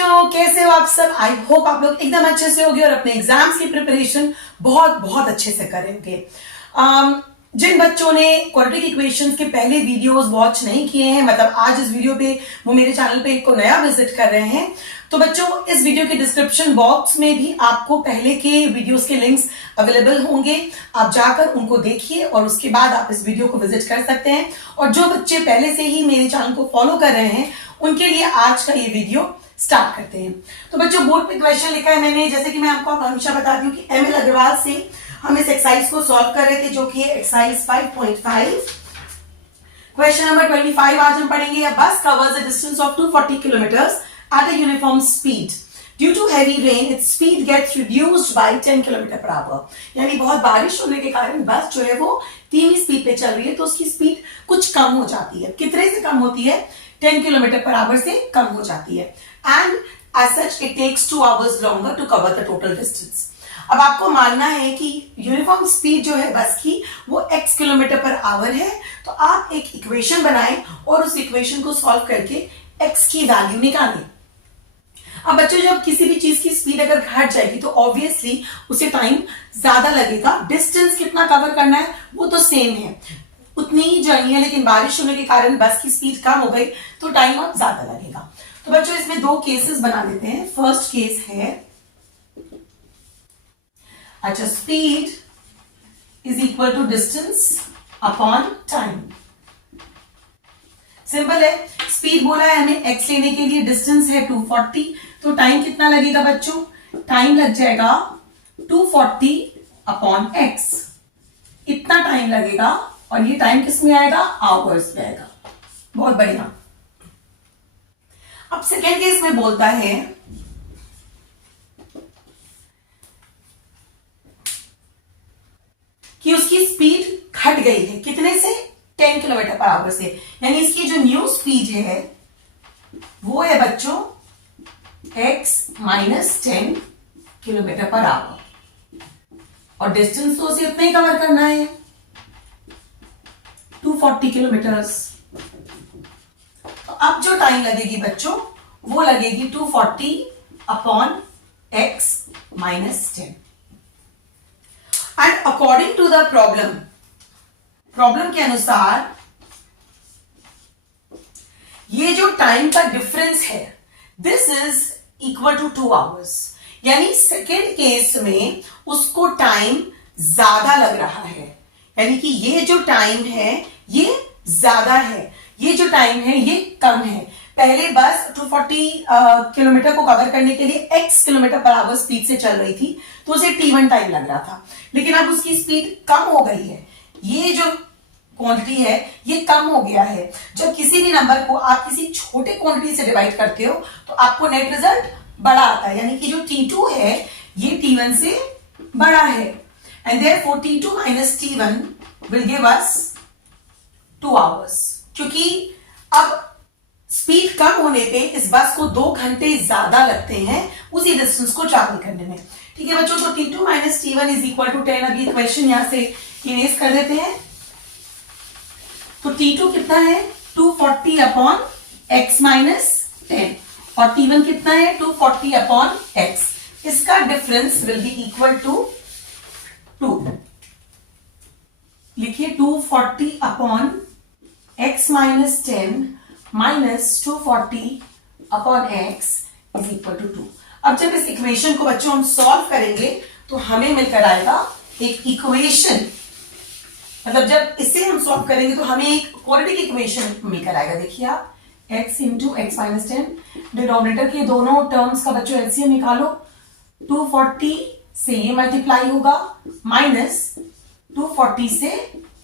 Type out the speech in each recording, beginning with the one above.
बच्चों, कैसे हो आप सब? आई होप आप लोग एकदम अच्छे से होंगे और अपने एग्जाम्स की प्रिपरेशन बहुत बहुत अच्छे से करेंगे। जिन बच्चों ने क्वाड्रेटिक इक्वेशंस के पहले वीडियोस वॉच नहीं किए हैं, मतलब आज इस वीडियो पे वो मेरे चैनल पे को नया विजिट कर रहे हैं, तो बच्चों इस वीडियो के डिस्क्रिप्शन बॉक्स में भी आपको पहले के वीडियोस के लिंक्स अवेलेबल होंगे। आप जाकर उनको देखिए और उसके बाद आप इस वीडियो को विजिट कर सकते हैं। और जो बच्चे पहले से ही मेरे चैनल को फॉलो कर रहे हैं उनके लिए आज का ये वीडियो स्टार्ट करते हैं। तो बच्चों बोर्ड पे क्वेश्चन लिखा है मैंने, जैसे कि मैं आपको हमेशा बताती हूँ कि एमएल अग्रवाल से हम इस एक्सरसाइज को सॉल्व कर रहे थे, जो कि एक्सरसाइज 5.5। क्वेश्चन नंबर 25 आज हम पढ़ेंगे। A bus covers a distance of 240 kilometers at a uniform speed. Due to heavy rain, its speed gets reduced by 10 km per hour. यानी बहुत बारिश होने के कारण बस जो है वो धीमी स्पीड पे चल रही है, तो उसकी स्पीड कुछ कम हो जाती है। कितने से कम होती है? 10 km per hour से कम हो जाती है। And as such, it takes 2 hours longer to cover the total distance. अब आपको मानना है कि यूनिफॉर्म स्पीड जो है बस की वो x किलोमीटर पर आवर है, तो आप एक इक्वेशन बनाएं और उस इक्वेशन को सॉल्व करके x की वैल्यू निकालें। अब बच्चों जब किसी भी चीज की स्पीड अगर घट जाएगी तो ऑब्वियसली उसे टाइम ज्यादा लगेगा। डिस्टेंस कितना कवर करना है वो तो सेम है, उतनी ही जर्नी है, लेकिन बारिश होने के कारण बस की स्पीड कम हो गई तो टाइम अब ज्यादा लगेगा। तो बच्चों इसमें दो केसेस बना देते हैं। फर्स्ट केस है, अच्छा, speed is equal to distance upon time. Simple है, स्पीड बोला है हमें x लेने के लिए, डिस्टेंस है 240, तो टाइम कितना लगेगा बच्चों? टाइम लग जाएगा 240 अपॉन x, इतना टाइम लगेगा। और ये टाइम किस में आएगा? आवर्स में आएगा। बहुत बढ़िया। अब सेकेंड केस में बोलता है कि उसकी स्पीड घट गई है, कितने से? 10 किलोमीटर पर आवर से। यानी इसकी जो न्यू स्पीड है वो है बच्चों x minus 10 kilometre per our, और डिस्टेंस तो उसे उतना ही कवर करना है, 240 किलोमीटर्स। तो अब जो टाइम लगेगी बच्चों वो लगेगी 240 upon x minus 10। And according to the problem के अनुसार ये जो टाइम का डिफरेंस है this is equal to 2 hours. यानी सेकेंड केस में उसको टाइम ज्यादा लग रहा है, यानी कि ये जो टाइम है ये ज्यादा है, ये जो टाइम है ये कम है। पहले बस 240 किलोमीटर को कवर करने के लिए x kilometer per our speed से चल रही थी, तो उसे t1 टाइम लग रहा था, लेकिन अब उसकी स्पीड कम हो गई है। ये जो क्वांटिटी है ये कम हो गया है। जब किसी भी नंबर को आप किसी छोटे क्वांटिटी से डिवाइड करते हो तो आपको नेट रिजल्ट बड़ा आता है, यानी कि जो t2 है ये t1 से बड़ा है। And therefore t2 minus t1 will give us 2 hours. क्योंकि अब स्पीड कम होने पे इस बस को 2 घंटे ज्यादा लगते हैं उसी डिस्टेंस को ट्रैवल करने में। ठीक है बच्चों, तो t2 minus t1 is equal to 10। अब ये क्वेश्चन यहां से इरेज कर देते हैं। तो t2 कितना है? 240 अपॉन x माइनस 10, और t1 कितना है? 240 अपॉन x। इसका difference will be equal to 2। लिखिए 240 upon x minus 10 minus 240 upon x is equal to 2। अब जब इस इक्वेशन को बच्चों हम सॉल्व करेंगे तो हमें मिलकर आएगा एक इक्वेशन, मतलब जब इसे हम सॉल्व करेंगे तो हमें एक क्वाड्रेटिक इक्वेशन मिलकर आएगा। देखिए आप, x into x minus 10, denominator के दोनों टर्म्स का बच्चों एलसीएम निकालो। 240 से ये मल्टीप्लाई होगा माइनस 240 से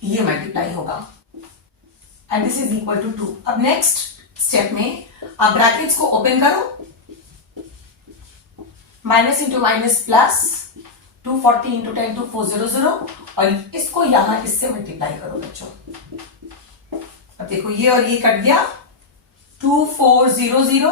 ये मल्टीप्लाई होगा, and this is equal to 2। अब नेक्स्ट स्टेप में आप ब्रैकेट्स को ओपन करो, minus into minus plus 240 into 10 to 400, और इसको यहां इससे मल्टीप्लाई करो बच्चों। अब देखो ये और ये कट गया, 2400।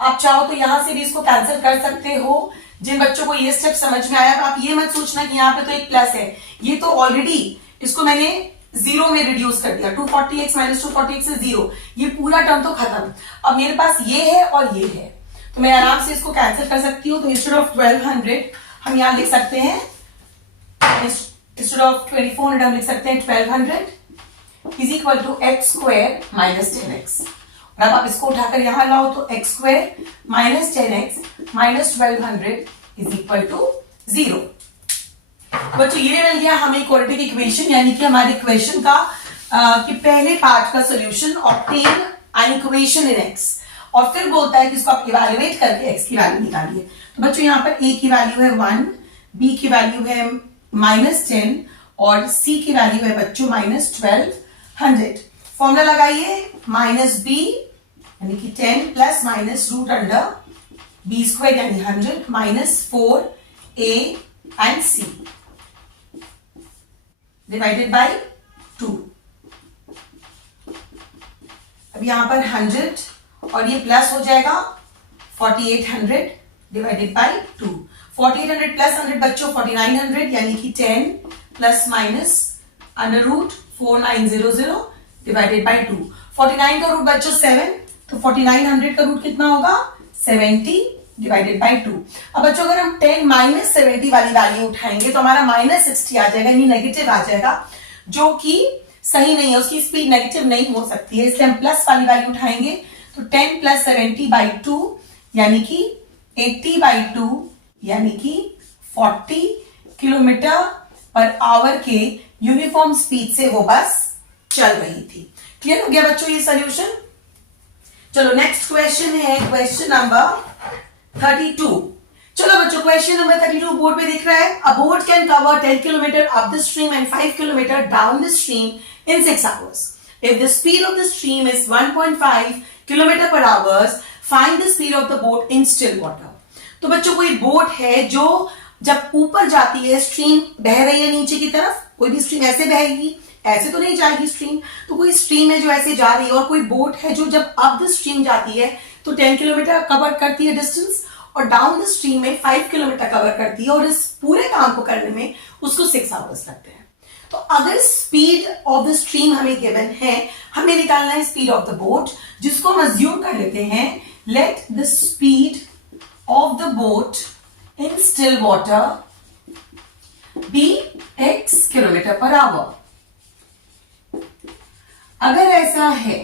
आप चाहो तो यहां से भी इसको कैंसिल कर सकते हो। जिन बच्चों को ये स्टेप समझ में आया, आप ये मत सोचना कि यहाँ पे तो एक प्लस है, ये तो ऑलरेडी इसको मैंने जीरो में रिड्यूस कर दिया। 240x माइनस 240x से 0, ये पूरा टर्म तो खत्म। अब मेरे पास ये है और ये है, तो मैं आराम से इसको कैंसिल कर सकती हूँ। तो इंस्टेड ऑफ 1200 हम यहाँ लिख सकते हैं, इंस्टेड ऑफ 2400 हम लिख सकते हैं 1200 is equal to x square minus 10x। और अब आप इसको उठाकर यहां लाओ तो x square minus 10x minus 1200 is equal to 0। बच्चों ये मिल गया हमें क्वाड्रेटिक इक्वेशन, यानी कि हमारे इक्वेशन का कि पहले पार्ट का solution obtain an equation in x, और फिर बोलता है कि इसको आप इवैल्यूएट करके x की वैल्यू निकालिए। तो बच्चों यहाँ पर a की वैल्यू है 1, b की वैल्यू है -10 और c की वैल्यू है बच्चों -1200। फॉर्मूला लगाइए, -b यानी कि 10 plus minus root under b square यानी 100 minus 4a and c divided by 2। अब यहां पर 100 और ये प्लस हो जाएगा 4800 डिवाइडेड बाय 2। 4800 प्लस 100 बच्चों 4900 यानी कि 10 plus minus under root 4900 divided by 2। 49 का रूट बच्चों 7, तो 4900 का रूट कितना होगा 70 डिवाइडेड बाय 2। अब बच्चों अगर हम 10 माइनस 70 वाली वैल्यू उठाएंगे तो हमारा -60 आ जाएगा, यानी नेगेटिव आ जाएगा, जो कि सही नहीं है, उसकी स्पीड नेगेटिव नहीं हो सकती है, इसलिए हम प्लस वाली वैल्यू उठाएंगे। तो 10 प्लस 70 बाई 2 यानी कि 80 बाई 2 यानी कि 40 किलोमीटर पर आवर के यूनिफॉर्म स्पीड से वो बस चल रही थी। क्लियर हो गया बच्चों ये सोल्यूशन। चलो नेक्स्ट क्वेश्चन है क्वेश्चन नंबर 32। चलो बच्चों क्वेश्चन नंबर 32 बोर्ड पे दिख रहा है। अ boat can cover 10 kilometre up the stream and 5 kilometre down the stream in 6 hours. If the speed of the stream is 1.5 km per hour, find the speed of the boat in still water. तो बच्चों कोई boat है जो जब ऊपर जाती है, stream बह रही है नीचे की तरफ, कोई भी स्ट्रीम ऐसे बहेगी, ऐसे तो नहीं जाएगी स्ट्रीम, तो कोई स्ट्रीम है जो ऐसे जा रही है, और कोई बोट है जो जब अप द स्ट्रीम जाती है तो 10 किलोमीटर कवर करती है डिस्टेंस, और डाउन द स्ट्रीम में 5 किलोमीटर कवर करती है, और इस पूरे काम को करने में उसको 6 आवर्स लगते हैं। तो अगर स्पीड ऑफ द स्ट्रीम हमें गिवन है, हमें निकालना है स्पीड ऑफ द बोट, जिसको हम अज्यूम कर लेते हैं, let the speed of the boat in still water be x kilometer per hour. अगर ऐसा है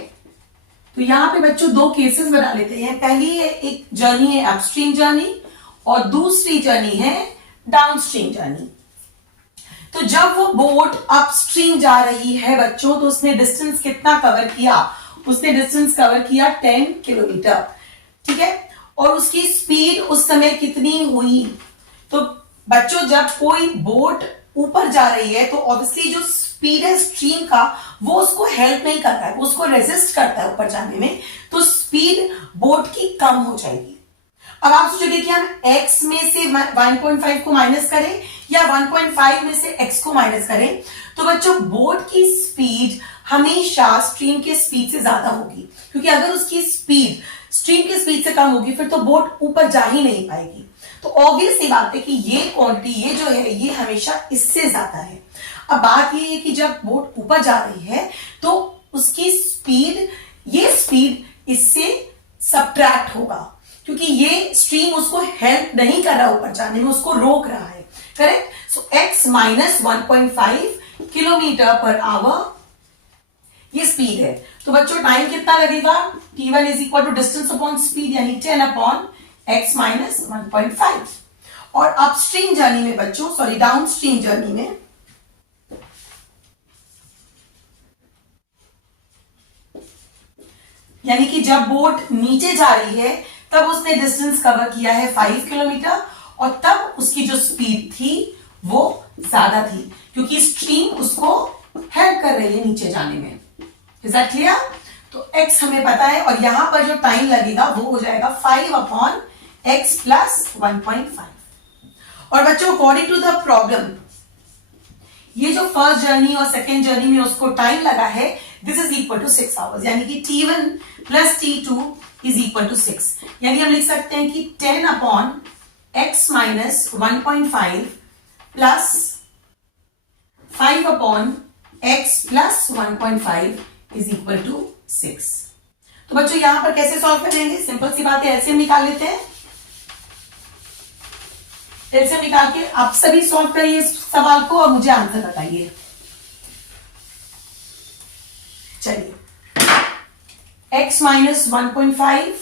तो यहां पे बच्चों दो केसेस बना लेते हैं। पहली एक जर्नी है अपस्ट्रीम जर्नी, और दूसरी जर्नी है डाउनस्ट्रीम जर्नी। तो जब वो बोट अपस्ट्रीम जा रही है बच्चों, तो उसने डिस्टेंस कितना कवर किया, उसने डिस्टेंस कवर किया 10 किलोमीटर, ठीक है, और उसकी स्पीड उस समय कितनी हुई। तो बच्चों जब कोई बोट ऊपर जा रही है तो ऑब्वियसली जो स्पीड है स्ट्रीम का वो उसको हेल्प नहीं करता है, वो उसको रेजिस्ट करता है ऊपर जाने में, तो स्पीड बोट की कम हो जाएगी। अब आप सोचोगे कि हम x में से 1.5 को माइनस करें या 1.5 में से x को माइनस करें, तो बच्चों बोट की स्पीड हमेशा स्ट्रीम के स्पीड से ज्यादा होगी, क्योंकि अगर उसकी स्पीड स्ट्रीम की स्पीड से कम होगी फिर तो बोट ऊपर जा ही नहीं पाएगी। तो ऑब्वियस सी बात है कि ये क्वांटिटी ये जो है ये हमेशा इससे ज्यादा है। अब बात ये है कि जब बोट ऊपर जा रही है तो उसकी स्पीड, ये स्पीड इससे सबट्रैक्ट होगा, क्योंकि ये स्ट्रीम उसको हेल्प नहीं कर रहा ऊपर जाने में, उसको रोक रहा है, correct. So x minus 1.5 kilometer per hour ये स्पीड है। तो बच्चों टाइम कितना लगेगा, t1 is equal to distance upon speed यानी 10 अपॉन x माइनस 1.5। और अपस्ट्रीम जर्नी में बच्चों, सॉरी डाउनस्ट्रीम जर्नी में यानी कि जब बोट नीचे जा रही है तब उसने डिस्टेंस कवर किया है 5 किलोमीटर, और तब उसकी जो स्पीड थी वो ज्यादा थी, क्योंकि स्ट्रीम उसको हेल्प कर रही है नीचे जाने में। Is that clear? तो x हमें पता है, और यहां पर जो टाइम लगेगा वो हो जाएगा 5 अपॉन x प्लस 1.5। और बच्चों अकॉर्डिंग टू द प्रॉब्लम, ये जो फर्स्ट जर्नी और सेकेंड जर्नी में उसको टाइम लगा है, this is equal to 6 hours, यानी कि t1 plus t2 is equal to 6। यानी हम लिख सकते हैं कि 10 upon x minus 1.5 plus 5 upon x plus 1.5 is equal to 6। तो बच्चों यहां पर कैसे सॉल्व करेंगे, सिंपल सी बात है, एलसीएम निकाल लेते हैं। एलसीएम निकाल के आप सभी सॉल्व करिए इस सवाल को और मुझे आंसर बताइए। चलिए, x माइनस 1.5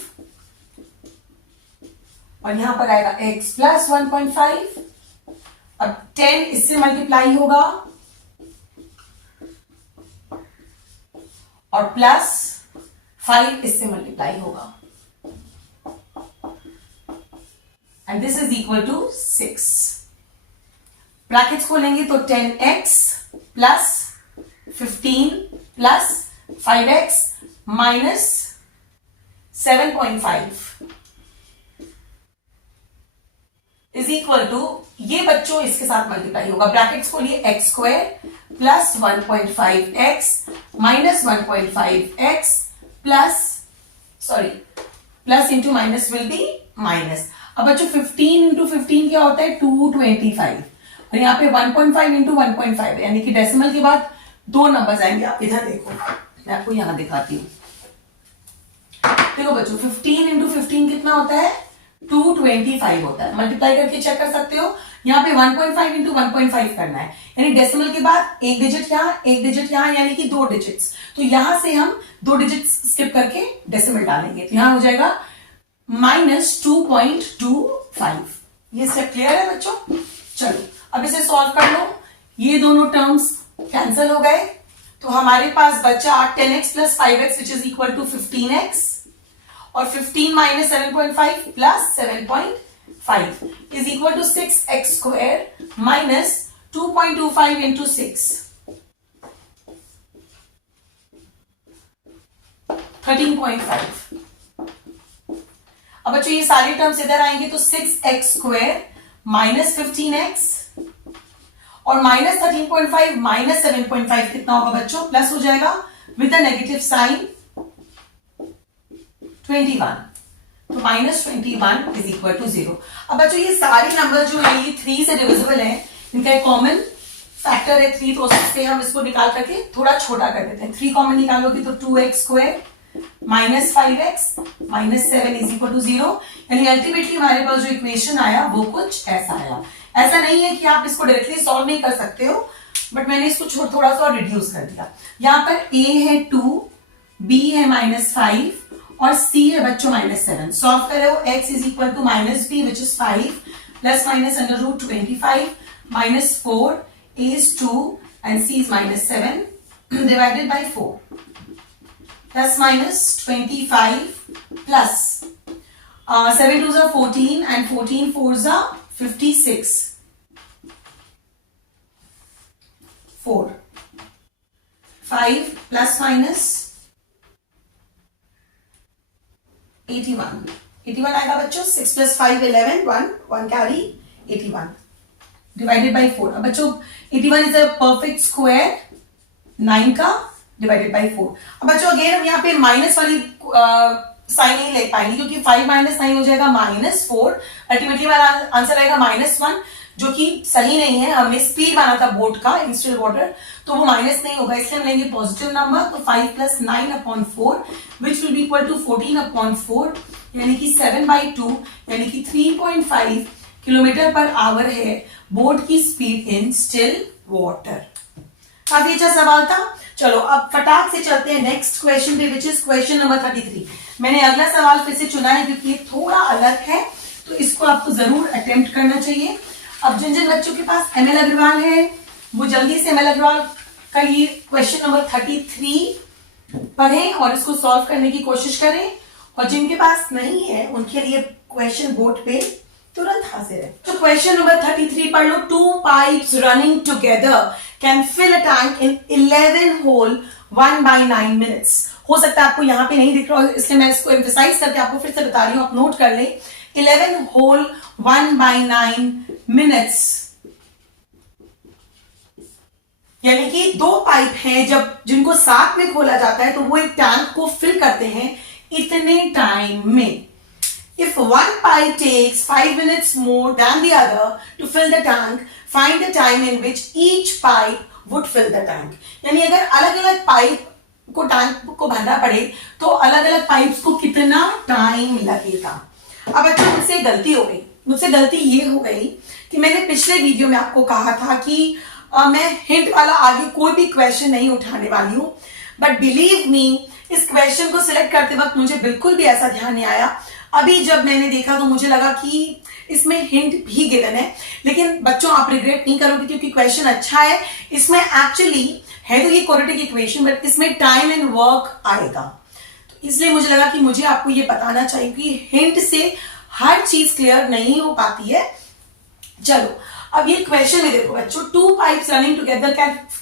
और यहां पर आएगा x प्लस 1.5। अब 10 इससे मल्टीप्लाई होगा और प्लस 5 इससे मल्टीप्लाई होगा and this is equal to 6। Brackets खोलेंगे तो 10x plus 15 plus 5x minus 7.5 is equal to, ये बच्चों इसके साथ मल्टीप्लाई होगा, ब्रैकेट्स खोलिए, x square plus 1.5x minus 1.5x plus into minus will be minus. अब बच्चों 15 इंटू 15 क्या होता है, 225 और यहाँ पे 1.5 इंटू 1.5 यानी कि डेसिमल के बाद दो नंबर्स आएंगे। आप इधर देखो, मैं आपको यहां दिखाती हूं। देखो बच्चों 15 इंटू 15 कितना होता है, 225 होता है। मल्टीप्लाई करके चेक कर सकते हो। यहाँ पे 1.5 इंटू 1.5 करना है, यानी डेसिमल के बाद एक डिजिट यहां एक डिजिट यहां, यानी कि दो डिजिट्स। तो यहां से हम दो डिजिट स्किप करके डेसिमल डालेंगे, तो यहां हो जाएगा माइनस 2.25। ये स्टेप क्लियर है बच्चों। चलो अब इसे सॉल्व कर लो। ये दोनों टर्म्स कैंसिल हो गए, तो हमारे पास बचा 10x plus 5x which is equal to 15x और 15 minus 7.5 plus 7.5 is equal to 6x square minus 2.25 into 6, 13.5। अब बच्चों ये सारे टर्म्स इधर आएंगे तो 6x स्क्वायर माइनस 15x और माइनस 13.5 माइनस 7.5 कितना होगा बच्चों, प्लस हो जाएगा विद अ नेगेटिव साइन 21, तो माइनस 21 इज इक्वल टू 0। अब बच्चों ये सारे नंबर जो है ये 3 से डिविजिबल है, इनका एक कॉमन फैक्टर है 3, तो उससे हम इसको निकाल करके थोड़ा छोटा कर देते हैं। 3 कॉमन निकालोगे तो 2x square minus 5x minus 7 is equal to 0, यानी अल्टीमेटली हमारे पास जो इक्वेशन आया वो कुछ ऐसा आया। ऐसा नहीं है कि आप इसको डायरेक्टली सॉल्व नहीं कर सकते हो, बट मैंने इसको थोड़ा सा रिड्यूस कर दिया। यहां पर a है 2, b है -5 और c है बच्चों -7। सॉल्व करो, x is equal to minus b which is 5 plus minus under root 25 minus 4, a is 2 and c is -7 divided by 4 plus minus 25 plus 7 2s are 14 and 14 4s are 56, 4 5 plus minus 81 आएगा बच्चों। 6 plus 5 11, 1 carry 81 divided by 4। अब बच्चों 81 is a perfect square 9 का divided by 4। अब बच्चों again हम यहाँ पे माइनस वाली साइन नहीं ले पाएंगे, क्योंकि 5 माइनस 9 हो जाएगा -4, अल्टीमेटली हमारा आंसर आएगा -1, जो कि सही नहीं है। हमने स्पीड माना था बोट का इंस्टेड वाटर, तो वो माइनस नहीं होगा, इसलिए हम लेंगे पॉजिटिव नंबर। तो 5 plus 9 upon 4 which will be equal to 14 upon 4, यानी कि 7/2, यानी कि 3.5 किलोमीटर पर आवर है बोट की स्पीड इन स्टिल वाटर। काफी अच्छा सवाल था। चलो अब फटाक से चलते हैं नेक्स्ट क्वेश्चन पे, विच इज क्वेश्चन नंबर 33। मैंने अगला सवाल फिर से चुना है क्योंकि ये थोड़ा अलग है, तो इसको आपको जरूर अटेम्प्ट करना चाहिए। अब जिन जिन बच्चों के पास एमएल अग्रवाल है वो जल्दी से एमएल अग्रवाल का ये क्वेश्चन नंबर 33 पढ़ें और इसको सॉल्व करने की कोशिश करें, और जिनके पास नहीं है उनके लिए क्वेश्चन बोर्ड पे तुरंत हाजिर है। तो क्वेश्चन नंबर 33 पढ़ लो। 2 pipes running together can fill a tank in 11 hole 1/9 minutes। हो सकता है आपको यहां पे नहीं दिख रहा हो, इसलिए मैं इसको एम्फसाइज करके आपको फिर से बता रही हूं, आप नोट कर ले। 11 hole 1/9 minutes, यानी कि 2 पाइप हैं जब जिनको साथ में खोला जाता है तो वो एक टैंक को फिल करते हैं इतने टाइम में। If one pipe takes 5 minutes more than the other to fill the tank, find the time in which each pipe would fill the tank। यानी अगर अलग अलग पाइप को टैंक को भरना पड़े तो अलग अलग पाइप्स को कितना टाइम लगेगा। अब अच्छा मुझसे गलती हो गई, मुझसे गलती ये हो गई कि मैंने पिछले वीडियो में आपको कहा था कि मैं हिंट वाला आगे कोई भी क्वेश्चन नहीं उठाने वाली हूं, बट बिलीव मी इस क्वेश्चन को सिलेक्ट करते वक्त मुझे बिल्कुल भी ऐसा ध्यान नहीं आया। अभी जब मैंने देखा तो मुझे लगा कि इसमें हिंट भी गिवन है, लेकिन बच्चों आप रिग्रेट नहीं करोगे क्योंकि क्वेश्चन अच्छा है। इसमें एक्चुअली है तो ये क्वाड्रेटिक इक्वेशन, बट इसमें टाइम एंड वर्क आएगा, तो इसलिए मुझे लगा कि मुझे आपको ये बताना चाहिए कि हिंट से हर चीज क्लियर नहीं हो पाती है। चलो अब ये क्वेश्चन में देखो बच्चों, 2 pipes running together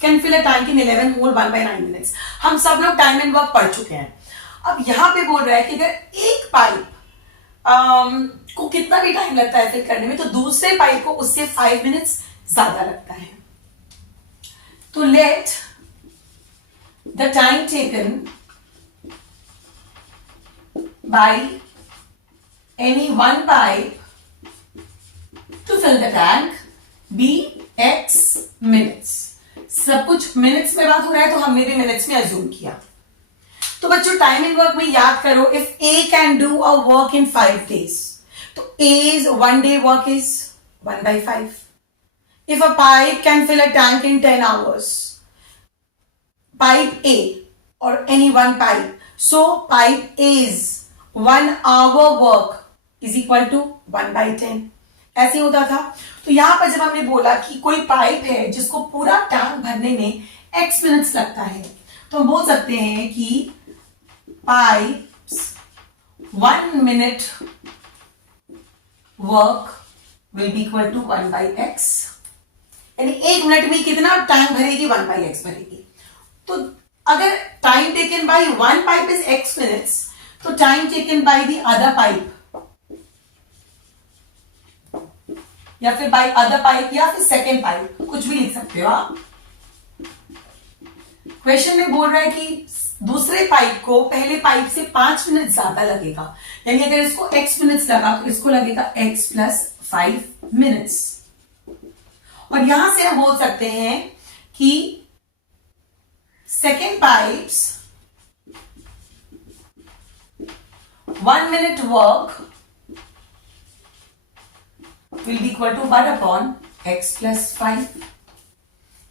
can fill a tank in 11 whole 1/9 minutes. हम सब लोग टाइम एंड वर्क पढ़ चुके हैं। अब यहां पे बोल रहा है कि अगर एक पाइप को कितना भी टाइम लगता है फिल करने में, तो दूसरे पाइप को उससे 5 मिनट्स ज्यादा लगता है। तो let the time taken by any one pipe to fill the tank be x minutes. सब कुछ मिनट्स में बात हो रहा है तो हमने भी मिनट्स में अज्यूम किया। तो बच्चों टाइम एंड वर्क में याद करो, if A can do a work in 5 days, तो A's 1 day work is 1/5. If a pipe can fill a tank in 10 hours, pipe A or any one pipe, so pipe A's 1 hour work is equal to 1/10. ऐसे होता था। तो यहां पर जब हमने बोला कि कोई पाइप है जिसको पूरा टैंक भरने में x मिनट्स लगता है, तो हम बोल सकते हैं कि pipes 1 minute work will be equal to 1/x, यानी 1 मिनट में कितना टाइम भरेगी, 1/x भरेगी। तो अगर time taken by one pipe is x minutes, तो time taken by the other pipe या फिर बाय अदर पाइप या फिर सेकेंड पाइप, कुछ भी लिख सकते हो आप। क्वेश्चन में बोल रहा है कि दूसरे पाइप को पहले पाइप से 5 मिनट ज्यादा लगेगा, यानी अगर इसको x मिनट्स लगा तो इसको लगेगा x प्लस 5 मिनट्स। और यहां से हम बोल सकते हैं कि second pipes 1 minute work will be equal to 1/x plus 5।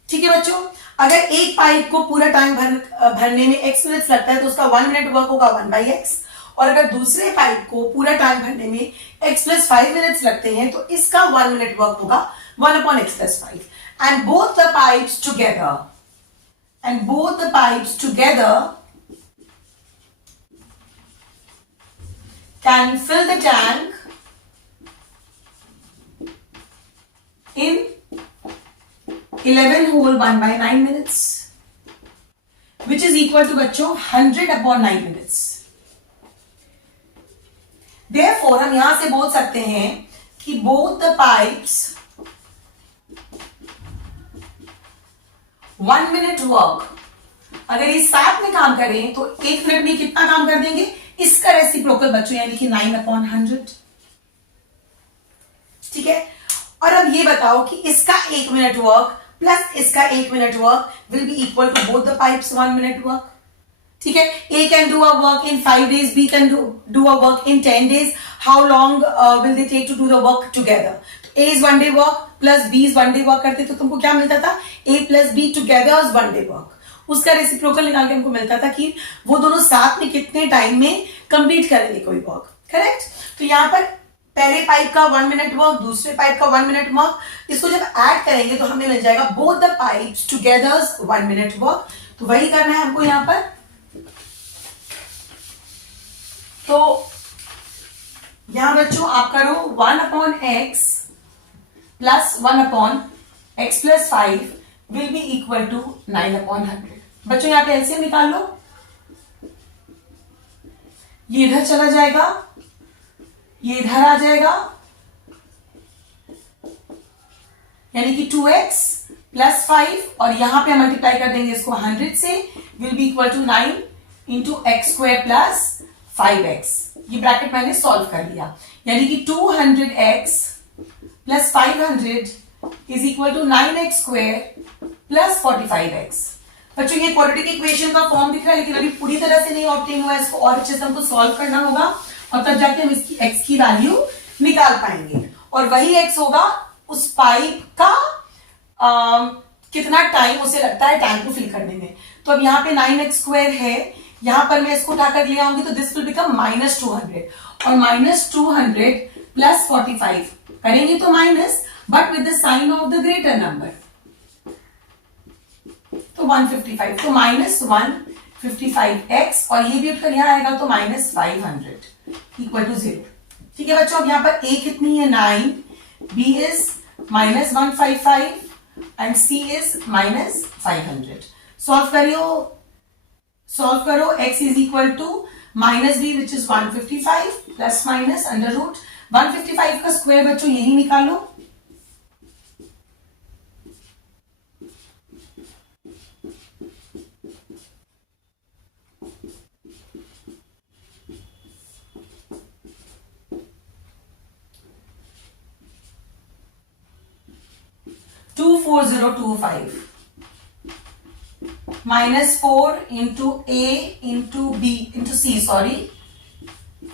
ठीक है बच्चों, अगर एक पाइप को पूरा टाइम भरने में x मिनट्स लगता है तो उसका 1 मिनट वर्क होगा 1/x, और अगर दूसरे पाइप को पूरा टाइम भरने में x प्लस 5 मिनट्स लगते हैं तो इसका 1 मिनट वर्क होगा 1/x plus 5। And both the pipes together can fill the tank in 11 whole 1/9 minutes, which is equal to बच्चों 100/9 minutes. Therefore हम यहां से बोल सकते हैं कि both the pipes 1 minute work, अगर ये साथ में काम करें तो 1 मिनट में कितना काम कर देंगे, इसका रेसिप्रोकल बच्चों यानी कि 9/100। ठीक है, और अब ये बताओ कि इसका 1 मिनट वर्क प्लस इसका 1 minute work will be equal to both the pipes 1 minute work. ठीक है, A can do a work in 5 days, B can do a work in 10 days. How long will they take to do the work together? तो A is 1 day work plus B is 1 day work करते तो तुमको क्या मिलता था, A plus B together is 1 day work. उसका reciprocal निकाल के हमको मिलता था कि वो दोनों साथ में कितने टाइम में कंप्लीट करेंगे कोई वर्क। करेक्ट, तो यहां पर पहले पाइप का 1 मिनट वर्क, दूसरे पाइप का 1 मिनट वर्क, इसको जब ऐड करेंगे तो हमें मिल जाएगा both the pipes together 1 minute work. तो वही करना है हमको यहां पर। तो यहां बच्चों आप करो 1/x plus 1/x plus 5 will be equal to 9/100। बच्चों यहां पे एलसीएम निकाल लो, ये इधर चला जाएगा, ये इधर आ जाएगा, यानी कि 2x प्लस 5, और यहां पे मल्टीप्लाई कर देंगे इसको 100 से, will be equal to 9 into x square plus 5x। ये ब्रैकेट मैंने सॉल्व कर लिया, यानी कि 200x plus 500 is equal to 9x square plus 45x। बच्चों ये क्वाड्रेटिक इक्वेशन का फॉर्म दिख रहा है, लेकिन अभी पूरी तरह से नहीं ऑब्टेन हुआ है, इसको और अच्छे से हमको सॉल्व करना होगा और तब जाके हम इसकी x की वैल्यू निकाल पाएंगे। और वही x होगा उस पाइप का कितना टाइम उसे लगता है टैंक को फिल करने में। तो अब यहाँ पे 9x² है, यहां पर मैं इसको उठाकर ले आऊंगी तो दिस विल बिकम -200 और -200 प्लस 45 करेंगे तो minus, but with the sign of the greater number, तो 155, तो -155x और ये भी उठकर यहां आएगा तो -500 इक्वल टू 0। ठीक है बच्चों, अब यहां पर a कितनी है 9, b is -155 and c is -500। Solve करो, x is equal to -b which is 155 plus minus under root 155 का स्क्वायर बच्चों यही निकालो, 24025 -4 into a into b into c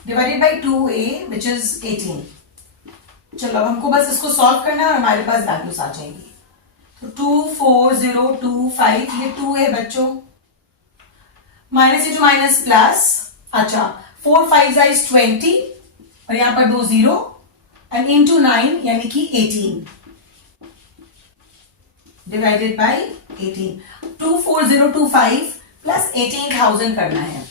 divided by 2a which is 18। चलो अब हमको बस इसको सॉल्व करना है और हमारे पास वैल्यूज आ जाएंगी। तो 24025 ये 2 है बच्चों, माइनस इंटू माइनस प्लस, अच्छा 4 5 इज 20 और यहां पर 2 0 एंड इंटू 9 यानी कि 18 डिवाइडेड बाय 18। 24025 प्लस 18,000 करना है।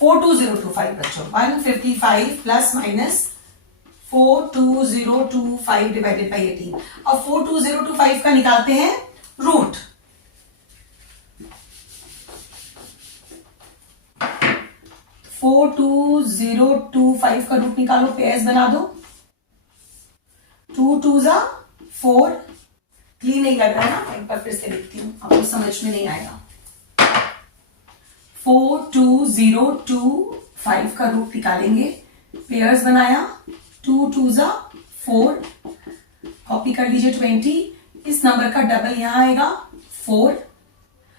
(42,025) बच्चों 155 प्लस माइनस 42025 डिवाइडेड बाय 18। अब 42025 का निकालते हैं रूट। फोर 2025 का रूट निकालो, पेयर्स बना दो, 2 2 4। क्लीन नहीं लग रहा है ना, एक बार फिर से लिखती हूं, आपको समझ में नहीं आएगा। 42025 का रूट निकालेंगे, पेयर्स बनाया, 2 2 4, कॉपी कर लीजिए 20, इस नंबर का डबल यहां आएगा 4।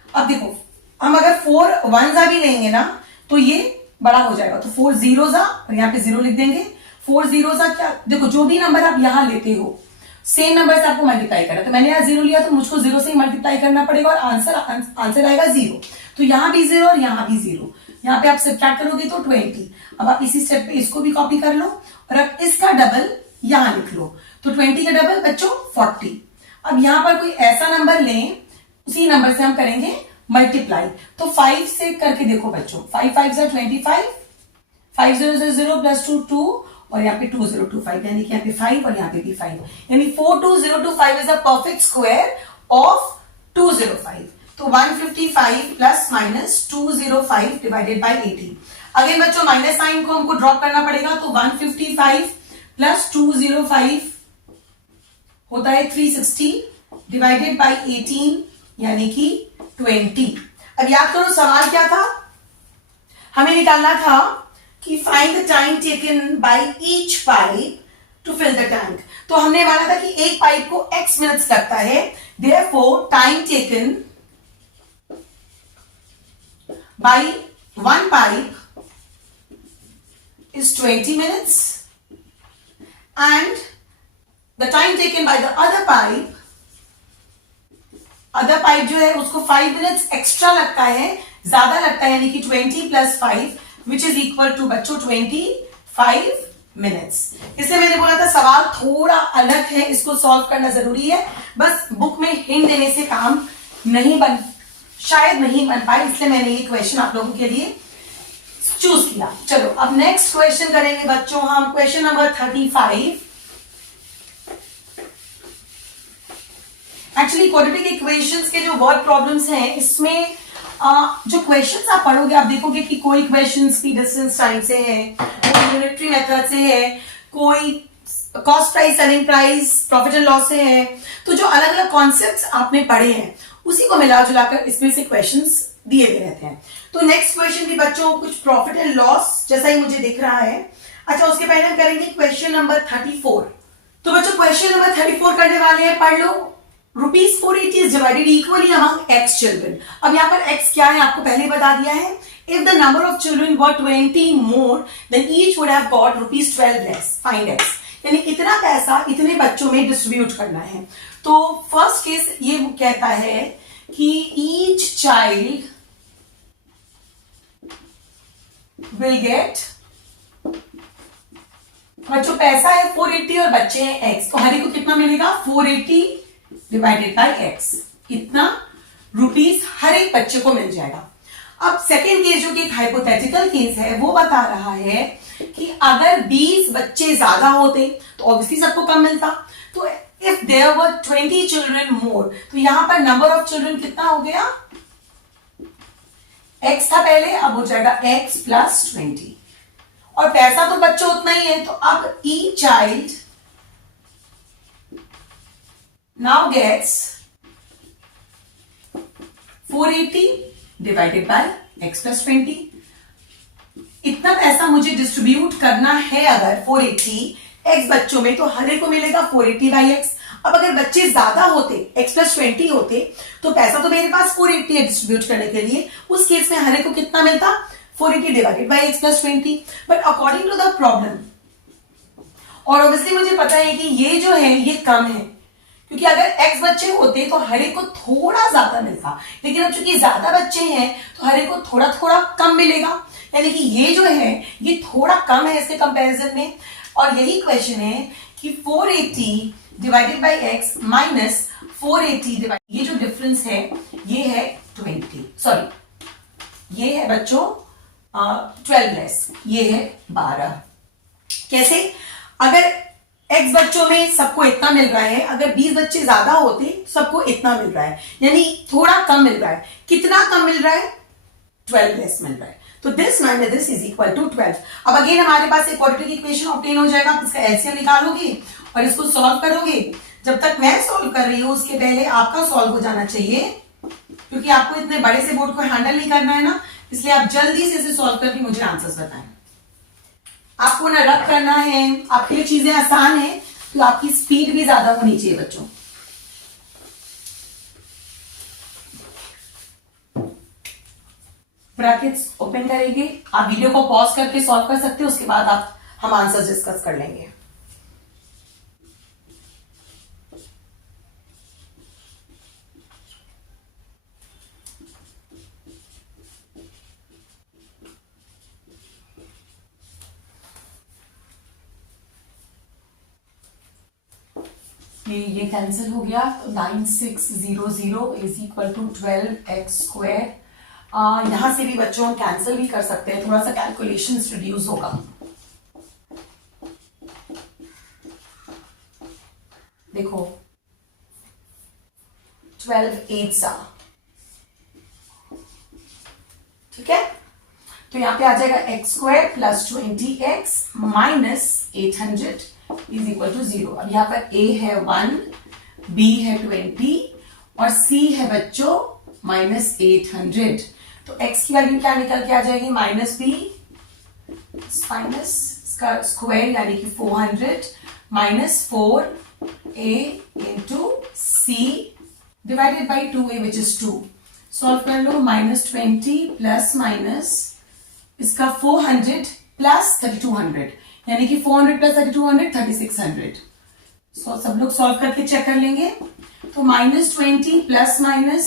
अब देखो हम अगर 4 1 भी लेंगे ना तो ये बड़ा हो जाएगा, तो 4 0 और यहाँ पे 0 लिख देंगे। 4 0 क्या, देखो जो भी नंबर आप यहां लेते हो सेम नंबर से आपको मल्टीप्लाई करना, तो मैंने यहाँ 0 लिया तो मुझको 0 से ही मल्टीप्लाई करना पड़ेगा और आंसर आएगा 0। तो यहां भी 0 और यहां भी 0, यहाँ पे आप सब्ट्रैक्ट करोगे तो 20। अब आप इसी स्टेप पे इसको भी कॉपी कर लो और अब इसका डबल यहां लिख लो, तो 20 का डबल बच्चों 40। अब यहां पर कोई ऐसा नंबर लें, उसी नंबर से हम करेंगे मल्टीप्लाई, तो 5 से करके देखो बच्चों, 5 5 25, 5 0 0 प्लस 2 2 और यहाँ पे 2025 यानी कि यहाँ पे 5 और यहाँ पे भी 5, यानी 42025 is a perfect square of 205। तो 155 plus minus 205 divided by 18। Again बच्चों माइनस साइन को हमको ड्रॉप करना पड़ेगा, तो 155 प्लस 205 होता है 360 डिवाइडेड बाय 18 यानी कि 20। अब याद करो सवाल क्या था, हमें निकालना था कि find the time taken by each pipe to fill the tank. तो हमने माना था कि एक पाइप को x मिनट्स लगता है, therefore time taken by one pipe is 20 minutes and the time taken by the other pipe जो है उसको 5 minutes एक्स्ट्रा लगता है, ज्यादा लगता है, यानी कि 20 plus 5 which is equal to बच्चों 25 मिनट्स। इसलिए मैंने बोला था सवाल थोड़ा अलग है, इसको सॉल्व करना जरूरी है, बस बुक में हिंट देने से काम शायद नहीं बन पाए, इसलिए मैंने ये क्वेश्चन आप लोगों के लिए चूज किया। चलो अब नेक्स्ट क्वेश्चन करेंगे बच्चों हम, question number 35। Actually quadratic equations के जो वर्ड प्रॉब्लम्स हैं इसमें जो क्वेश्चंस आप पढ़ोगे आप देखोगे कि कोई क्वेश्चंस की डिस्टेंस टाइम से है, कोई यूनिटरी मेथड से है, कोई cost price selling price profit and loss से है। तो जो अलग अलग कॉन्सेप्ट्स आपने पढ़े हैं उसी को मिला जुलाकर इसमें से क्वेश्चंस दिए गए रहते हैं। तो नेक्स्ट क्वेश्चन भी बच्चों कुछ प्रॉफिट एंड लॉस जैसा ही मुझे दिख रहा है। अच्छा, उसके पहले हम करेंगे क्वेश्चन नंबर 34। तो बच्चों क्वेश्चन नंबर 34 करने वाले हैं, पढ़ लो। ₹480 is divided equally among x children. अब यहाँ पर एक्स क्या है आपको पहले बता दिया है। If the number of children were 20 more than each would have got ₹12 less, find x. यानी इतना पैसा इतने बच्चों में डिस्ट्रीब्यूट करना है। तो फर्स्ट केस ये कहता है कि ईच चाइल्ड विल गेट, बच्चों पैसा है 480 और बच्चे हैं x, तो हर एक को कितना मिलेगा 480 डिवाइडेड बाय x, इतना रुपीस हर एक बच्चे को मिल जाएगा। अब सेकेंड केस जो कि एक हाइपोथेटिकल केस है वो बता रहा है कि अगर 20 बच्चे ज्यादा होते तो ऑब्वियसली सबको कम मिलता। तो if there were 20 children more, तो यहां पर नंबर ऑफ चिल्ड्रन कितना हो गया, x था पहले, अब हो जाएगा x प्लस 20, और पैसा तो बच्चों उतना ही है। तो अब E child now gets 480 divided by x plus 20। इतना पैसा मुझे डिस्ट्रीब्यूट करना है अगर 480 x बच्चों में, तो हर एक को मिलेगा 480 बाई x। अब अगर बच्चे ज्यादा होते, x प्लस 20 होते, तो पैसा तो मेरे पास 480 है डिस्ट्रीब्यूट करने के लिए, उस केस में हर एक को कितना मिलता 480 divided by x plus 20। But according to the problem, और ऑब्वियसली मुझे पता है कि ये जो है ये कम है, क्योंकि अगर x बच्चे होते तो हर एक को थोड़ा ज्यादा मिलता, लेकिन अब चूंकि ज्यादा बच्चे हैं तो हर एक को थोड़ा थोड़ा कम मिलेगा, यानी कि ये जो है ये थोड़ा कम है इसके कंपैरिजन में। और यही क्वेश्चन है कि 480 divided by x minus 480 divide, ये जो डिफरेंस है ये है 20, सॉरी ये है बच्चों 12 लेस, ये है 12। कैसे, अगर x बच्चों में सबको इतना मिल रहा है, अगर 20 बच्चे ज्यादा होते सबको इतना मिल रहा है, यानी थोड़ा कम मिल रहा है। कितना कम मिल रहा है, 12 लेस मिल रहा है। तो this minus this is equal to 12। अब अगेन हमारे पास एक क्वाड्रेटिक इक्वेशन ऑब्टेन हो जाएगा, आप इसका एलसीएम निकालोगे और इसको सॉल्व करोगे। जब तक मैं सॉल्व कर रही हूं उसके पहले आपका सॉल्व हो जाना चाहिए, क्योंकि आपको इतने बड़े से बोर्ड को हैंडल नहीं करना है ना, इसलिए आप जल्दी से इसे सॉल्व करके मुझे आंसर्स बताएं। आपको ना रब करना है, आपके लिए चीजें आसान है तो आपकी स्पीड भी ज्यादा होनी चाहिए बच्चों। ब्रैकेट्स ओपन करेंगे, आप वीडियो को पॉज करके सॉल्व कर सकते हो, उसके बाद हम आंसर डिस्कस कर लेंगे। ये कैंसिल हो गया, तो 9600 इज इक्वल टू 12x²। यहां से भी बच्चों हम कैंसिल भी कर सकते हैं, थोड़ा सा कैलकुलेशन रिड्यूस होगा। देखो 12 8 ठीक है, तो यहां पे आ जाएगा x² plus 20x minus 800 is equal to 0। अब यहां पर a है 1, b है 20 और c है बच्चों माइनस 800। तो x की वैल्यू क्या निकल के आ जाएगी, माइनस b माइनस इसका स्क्वायर यानी कि 400 minus 4a into c divided by 2a which is 2। Solve कर लो, माइनस 20 प्लस माइनस इसका 400 प्लस 3200, यानी कि 400 प्लस 3200 3600। सब लोग सॉल्व करके चेक कर लेंगे। तो minus 20 plus minus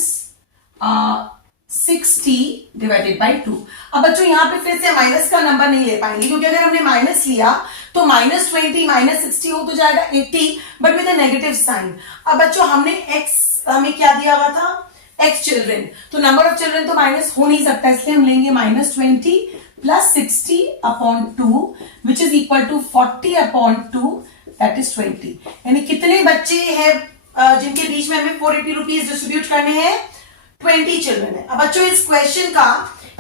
60 divided by 2। अब बच्चों यहाँ पे फिर से माइनस का नंबर नहीं ले पाएंगे, क्योंकि अगर हमने माइनस लिया तो माइनस 20 माइनस 60 हो तो जाएगा 80, but with a negative sign. अब बच्चों हमने x हमें क्या दिया हुआ था, x चिल्ड्रन, तो नंबर ऑफ चिल्ड्रन तो माइनस हो नहीं सकता, इसलिए हम लेंगे minus 20 plus 60 upon 2 which is equal to 40 upon 2 that is 20। यानी कितने बच्चे हैं जिनके बीच में हमें 480 रुपीज डिस्ट्रीब्यूट करने हैं, 20 चिल्ड्रन है। अब बच्चों इस क्वेश्चन का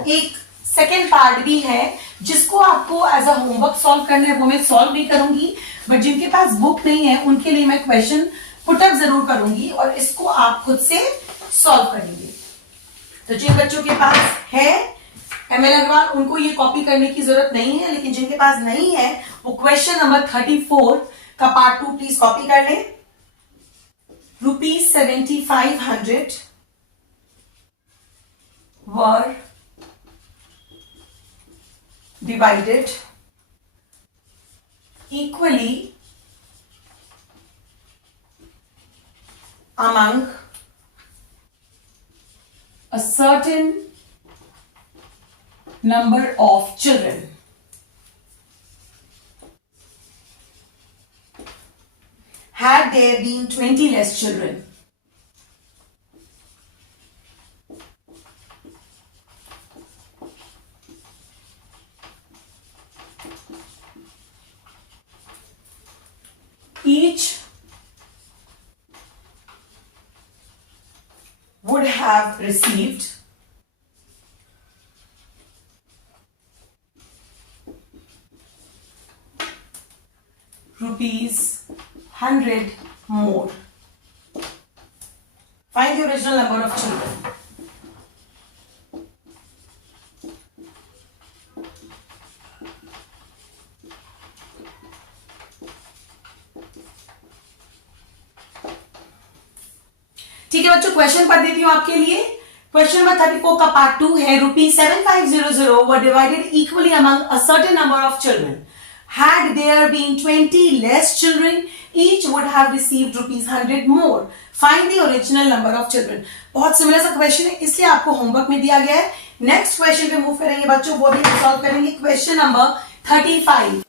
एक सेकेंड पार्ट भी है जिसको आपको एज अ होमवर्क सॉल्व करना है, वो मैं सॉल्व भी करूंगी, बट जिनके पास बुक नहीं है उनके लिए मैं क्वेश्चन पुटअप जरूर करूंगी और इसको आप खुद से सॉल्व करेंगे। तो जिन बच्चों के पास है ML अग्रवाल, उनको ये कॉपी करने की जरूरत नहीं है, लेकिन जिनके पास नहीं है वो क्वेश्चन नंबर 34 का पार्ट 2 प्लीज कॉपी कर लें। ₹7500 were divided equally among a certain number of children. Had there been 20 less children, each would have received ₹100 more. Find the original number of children. ठीक है बच्चों, क्वेश्चन पढ़ देती हूं आपके लिए। क्वेश्चन नंबर 34 का पार्ट 2 है। ₹7500 were divided equally among a certain number of children. Had there been 20 less children, each would have received ₹100 more. Find the original number of children. बहुत सिमिलर सा क्वेश्चन है, इसलिए आपको होमवर्क में दिया गया है। नेक्स्ट क्वेश्चन पे मूव करेंगे बच्चों, वो भी सॉल्व करेंगे। Question number 35।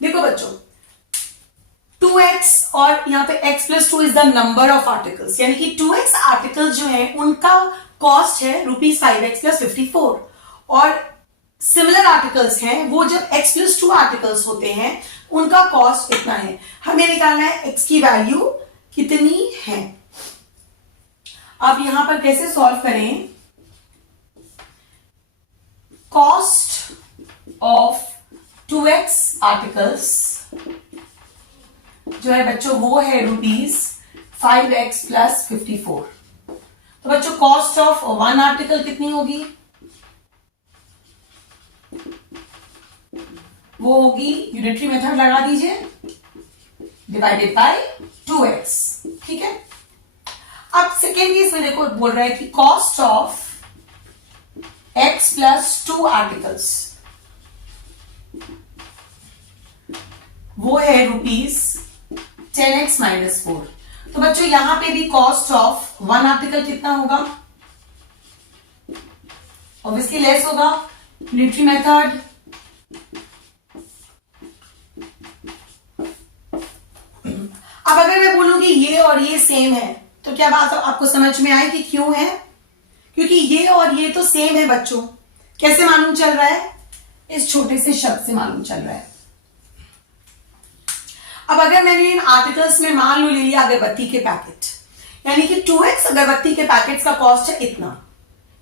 देखो बच्चों, 2x और यहाँ पे x + 2 is the number of articles, यानी कि 2x आर्टिकल्स जो है उनका कॉस्ट है ₹5x + 54, और सिमिलर आर्टिकल्स हैं वो जब x + 2 आर्टिकल्स होते हैं उनका कॉस्ट इतना है। हमें निकालना है x की वैल्यू कितनी है। अब यहां पर कैसे सॉल्व करें? कॉस्ट ऑफ 2x आर्टिकल्स जो है बच्चों वो है ₹5x + 54। तो बच्चों कॉस्ट ऑफ 1 आर्टिकल कितनी होगी? वो होगी, यूनिटरी मेथड लगा दीजिए, डिवाइडेड बाय 2x। ठीक है। अब सेकेंड केस में देखो बोल रहा है कि कॉस्ट ऑफ x + 2 आर्टिकल्स वो है ₹10x - 4। तो बच्चों यहां पे भी कॉस्ट ऑफ 1 आर्टिकल कितना होगा? ऑब्वियसली लेस होगा, यूनिटरी मेथड। अब अगर मैं बोलूंगी ये और ये सेम है तो क्या बात आपको समझ में आए कि क्यों है? क्योंकि ये और ये तो सेम है बच्चों। कैसे मालूम चल रहा है? इस छोटे से शब्द से मालूम चल रहा है। अब अगर मैंने इन आर्टिकल्स में मान लो ले लिया अगरबत्ती के पैकेट, यानी कि 2x अगरबत्ती के पैकेट्स का कॉस्ट है इतना,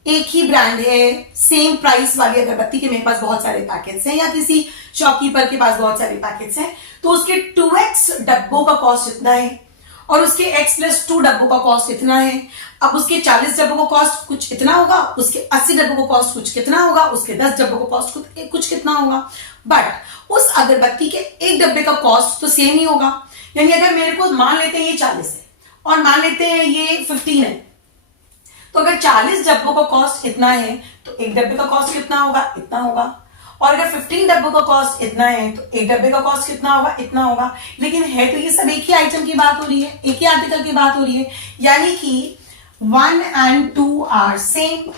एक ही ब्रांड है, सेम प्राइस वाली अगरबत्ती के मेरे पास बहुत सारे पैकेट्स हैं, या किसी शॉपकीपर के पास बहुत सारे पैकेट्स हैं, तो उसके 2x डब्बों का कॉस्ट इतना है और उसके x + 2 डब्बों का कॉस्ट इतना है। अब उसके 40 डब्बों का कॉस्ट कुछ इतना होगा, उसके 80 डब्बों का कॉस्ट कुछ कितना होगा, उसके 10 डब्बों का कॉस्ट कुछ कितना होगा। बट उस अगरबत्ती के एक डब्बे का कॉस्ट तो सेम ही होगा। यानी अगर मेरे को मान लेते हैं ये 40 है और मान लेते हैं ये 15 है, तो अगर 40 डब्बों का कॉस्ट इतना है तो एक डब्बे का कॉस्ट कितना होगा? इतना होगा। और अगर 15 डब्बों का कॉस्ट इतना है तो एक डब्बे का कॉस्ट कितना होगा? इतना होगा। लेकिन है तो ये सब एक ही आइटम की बात हो रही है, एक ही आर्टिकल की बात हो रही है, यानी कि 1 and 2 आर सेम।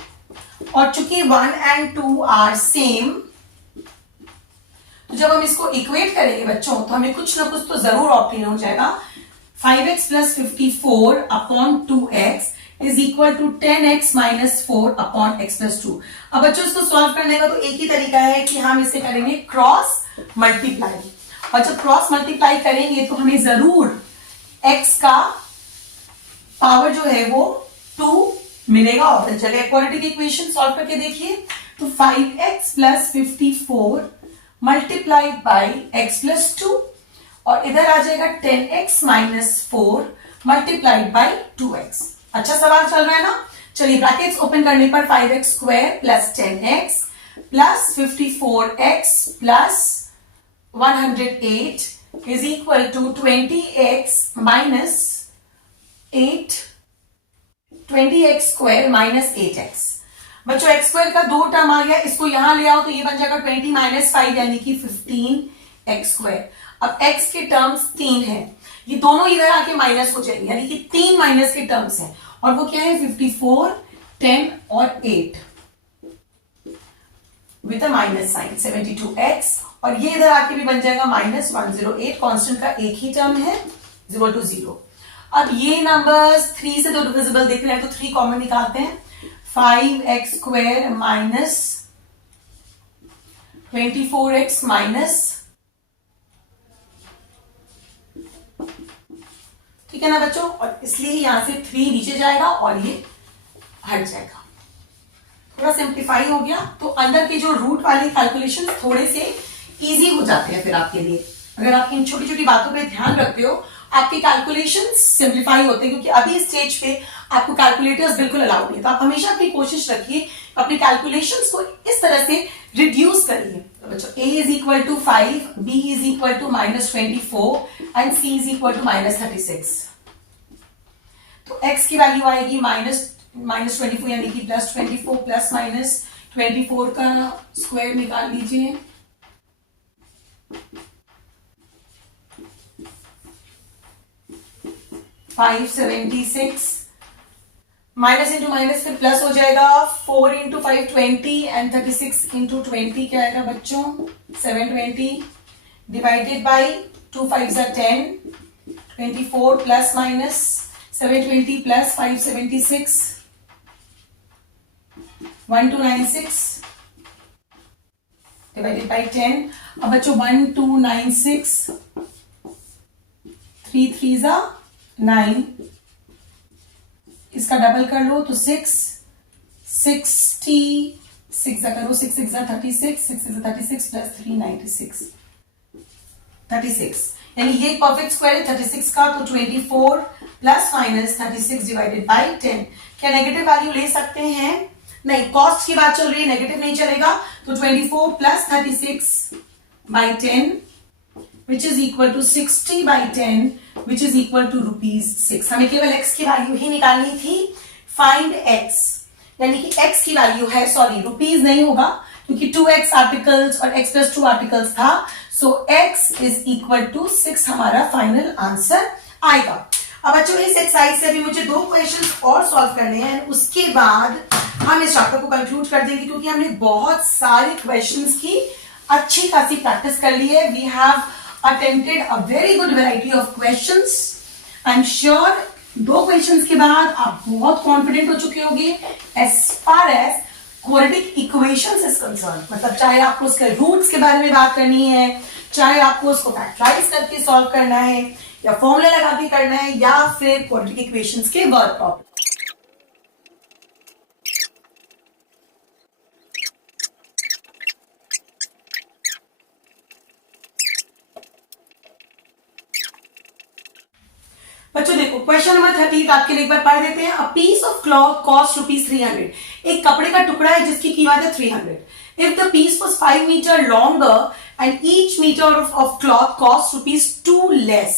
और चूंकि 1 and 2 आर सेम, तो जब हम इसको इक्वेट करेंगे बच्चों तो हमें कुछ ना कुछ तो जरूर ऑप्टेन हो जाएगा। 5x + 54 upon 2x is equal to 10x - 4 upon x + 2। अब बच्चों इसको सॉल्व करने का तो एक ही तरीका है कि हम इसे करेंगे क्रॉस मल्टीप्लाई, और जब क्रॉस मल्टीप्लाई करेंगे तो हमें जरूर x का पावर जो है वो 2 मिलेगा। और चलिए क्वाड्रेटिक इक्वेशन सॉल्व करके देखिए। तो 5x + 54 मल्टीप्लाइड बाई x + 2, और इधर आ जाएगा 10x minus 4 multiplied by 2x। अच्छा सवाल चल रहा है ना। चलिए ब्रैकेट्स ओपन करने पर 5x square plus 10x plus 54x plus 108 is equal to 20x minus 8, 20x square minus 8x। बच्चों x स्क्वायर का 2 टर्म आ गया, इसको यहां ले आओ तो ये बन जाएगा 20 माइनस 5 यानी कि 15x स्क्वायर। अब x के टर्म्स 3 है, ये दोनों इधर आके माइनस हो जाएंगे यानी कि 3 माइनस के टर्म्स हैं और वो क्या है 54, 10 और 8 with a minus sign 72x और ये इधर आके भी बन जाएगा माइनस 108। कांस्टेंट का एक ही टर्म है 0 to 0। अब ये नंबर्स 3 से तो डिविजिबल दिख रहे हैं तो 3 कॉमन निकालते हैं। 5x square minus 24x minus, ठीक है ना बच्चों, और इसलिए यहां से 3 नीचे जाएगा और ये हट जाएगा। थोड़ा सिंप्लीफाई हो गया तो अंदर के जो रूट वाले कैलकुलेशन थोड़े से इजी हो जाते हैं फिर आपके लिए। अगर आप इन छोटी छोटी बातों पे ध्यान रखते हो आपके कैलकुलेशंस सिंप्लीफाई होते हैं, क्योंकि अभी स्टेज पे आपको कैलकुलेटर्स बिल्कुल अलाउड नहीं। तो आप हमेशा अपनी कोशिश रखिए अपने कैलकुलेशंस को इस तरह से रिड्यूस करिए। तो बच्चों a is equal to 5, b is equal to minus 24 and c is equal to minus 36। तो x की वैल्यू आएगी माइनस 24 यानी कि प्लस 24 प्लस माइनस 24 का स्क्वायर निकाल लीजिए। $576 माइनस इंटू माइनस फिर प्लस हो जाएगा 4 इंटू 5 20 एंड 36 इंटू 20 क्या आएगा बच्चों 720 divided by 2 5 10 24 plus minus 720 plus 576 1296 divided by 10। अब बच्चों 1296 3 3 जा 9, इसका डबल कर लो तो 6 66 जा करो 6 6 जा 36 6 6 36 प्लस 3 96 36 यानी ये परफेक्ट स्क्वायर है 36 का। तो 24 प्लस माइनस 36 डिवाइडेड बाई 10। क्या नेगेटिव वैल्यू ले सकते हैं? नहीं, कॉस्ट की बात चल रही है, नेगेटिव नहीं चलेगा। तो 24 plus 36 by 10 which is equal to 60 by 10 which is equal to ₹6। हमें केवल x की वैल्यू ही निकालनी थी। फाइंड x यानी कि x की वैल्यू है, सॉरी रुपीज नहीं होगा क्योंकि 2x आर्टिकल्स और x plus 2 आर्टिकल्स था। सो x is equal to 6 हमारा फाइनल आंसर आएगा। अब बच्चों इस एक्सरसाइज से भी मुझे 2 क्वेश्चंस और सॉल्व करने हैं, उसके बाद हम इस चैप्टर को कंक्लूड कर देंगे क्योंकि हमने बहुत सारे क्वेश्चंस की अच्छी खासी प्रैक्टिस कर ली है। We have attempted a very good variety of questions. I'm sure 2 questions के बाद आप बहुत confident हो चुके होंगे as far as quadratic equations is concerned। मतलब चाहे आपको उसके रूट्स के बारे में बात करनी है, चाहे आपको उसको फैक्टराइज करके सॉल्व करना है या फॉर्मूला लगा के करना है या फिर quadratic equations के वर्ड प्रॉब्लम। बच्चों देखो क्वेश्चन नंबर 30 आपके लिए एक बार पढ़ देते हैं। A piece of cloth cost ₹300। एक कपड़े का टुकड़ा है जिसकी कीमत है 300। If the piece was 5 metre longer and each metre of cloth cost ₹2 less,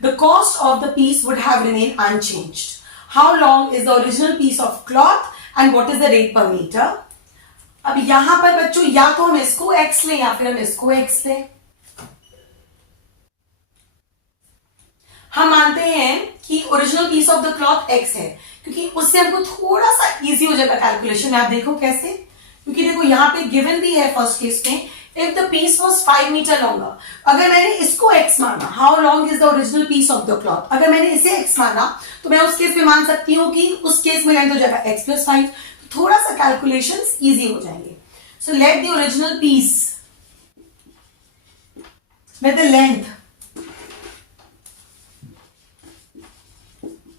the cost of the piece would have remain unchanged. How long is the original piece of cloth and what is the rate per meter. अब यहां पर बच्चों या तो हम इसको x लें या फिर हम इसको x लें। हम मानते हैं कि original piece of the cloth x है क्योंकि उससे हमको थोड़ा सा इजी हो जाएगा कैलकुलेशन। आप देखो कैसे, क्योंकि देखो यहाँ पे गिवन भी है फर्स्ट केस में if the piece was 5 metre longer. अगर मैंने इसको x माना, how long is the original piece of the cloth, अगर मैंने इसे x माना तो मैं उस केस में मान सकती हूँ कि उस केस में लेंथ हो जाएगा x + 5। थोड़ा सा कैलकुलेशन इजी हो जाएंगे। So let the original peace with the length